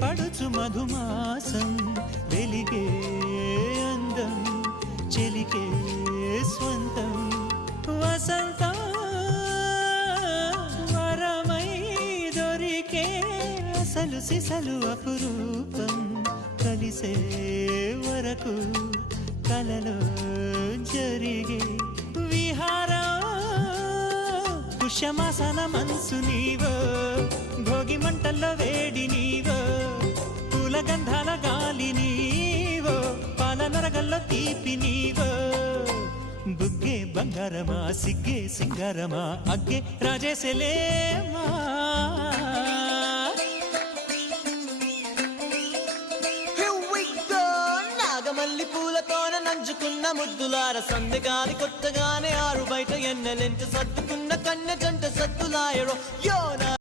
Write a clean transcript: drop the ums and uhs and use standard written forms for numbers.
పడుచు మధుమాసం వెలిగే అందం చెలికే స్వంతం వసంతం వరమై దొరికే అసలు సిసలు అపురూపం కలిసే వరకు కలలో జరిగే విహారం పుష్యమాసన మనసు నీవో భోగి మంటల్లో వేడి నీవో పూల గంధాల గాలి నీవో పాల నరగల్లో తీపి నీవో బుగ్గే బంగారమా సిగ్గే సింగారమా అగ్గే రాజేసెలేమా మల్లి పూలతోన నంచుకున్న ముద్దులార సందెగాలి కొట్టగానే ఆరు బయట ఎన్నెలెంట సర్దుకున్న కన్నె జంట సత్తులాయరో